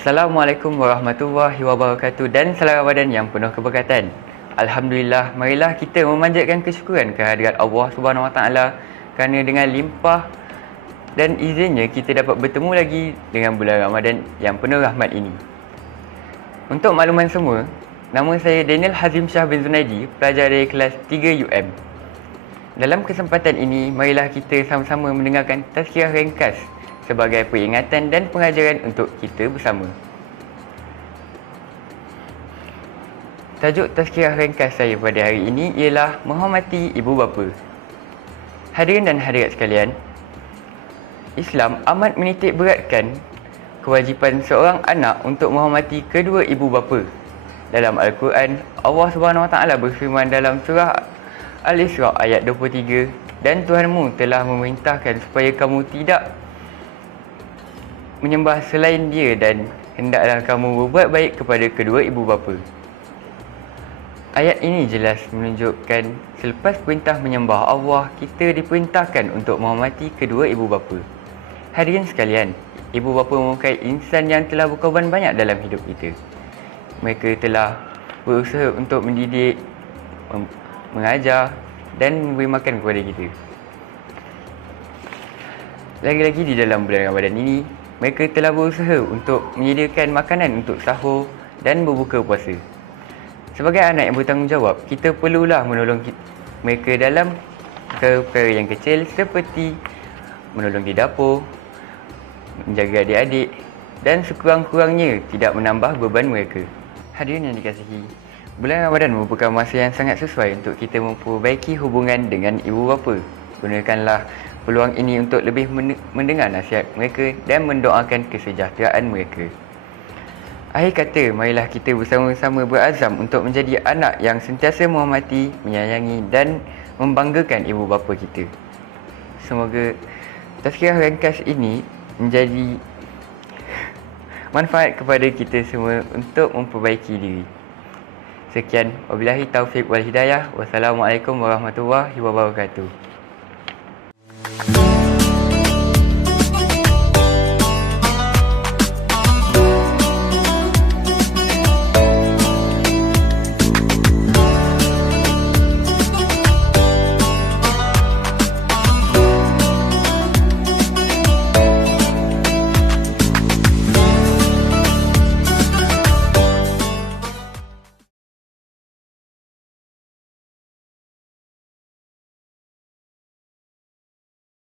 Assalamualaikum warahmatullahi wabarakatuh dan selamat Ramadan yang penuh keberkatan. Alhamdulillah, marilah kita memanjatkan kesyukuran kehadirat Allah Subhanahu Wa Taala kerana dengan limpah dan izinnya kita dapat bertemu lagi dengan bulan Ramadan yang penuh rahmat ini. Untuk makluman semua, nama saya Daniel Hazim Shah bin Zunaidi, pelajar dari kelas 3 UM. Dalam kesempatan ini, marilah kita sama-sama mendengarkan tazkirah ringkas sebagai peringatan dan pengajaran untuk kita bersama. Tajuk tazkirah ringkas saya pada hari ini ialah menghormati ibu bapa. Hadirin dan hadirat sekalian, Islam amat menitik beratkan kewajipan seorang anak untuk menghormati kedua ibu bapa. Dalam Al-Quran, Allah Subhanahu Wa Taala berfirman dalam surah Al-Isra ayat 23, "Dan Tuhanmu telah memerintahkan supaya kamu tidak menyembah selain dia dan hendaklah kamu berbuat baik kepada kedua ibu bapa." Ayat ini jelas menunjukkan selepas perintah menyembah Allah, kita diperintahkan untuk menghormati kedua ibu bapa. Hadirin sekalian, ibu bapa merupakan insan yang telah berkorban banyak dalam hidup kita. Mereka telah berusaha untuk mendidik, mengajar dan memberi makan kepada kita. Lagi-lagi di dalam bulan Ramadan ini, mereka telah berusaha untuk menyediakan makanan untuk sahur dan berbuka puasa. Sebagai anak yang bertanggungjawab, kita perlulah menolong mereka dalam perkara yang kecil seperti menolong di dapur, menjaga adik-adik dan sekurang-kurangnya tidak menambah beban mereka. Hadirin yang dikasihi, bulan Ramadan merupakan masa yang sangat sesuai untuk kita memperbaiki hubungan dengan ibu bapa. Gunakanlah peluang ini untuk lebih mendengar nasihat mereka dan mendoakan kesejahteraan mereka. Akhir kata, marilah kita bersama-sama berazam untuk menjadi anak yang sentiasa menghormati, menyayangi dan membanggakan ibu bapa kita. Semoga tazkirah ringkas ini menjadi manfaat kepada kita semua untuk memperbaiki diri. Sekian, wabillahi taufiq wal hidayah. Wassalamualaikum warahmatullahi wabarakatuh.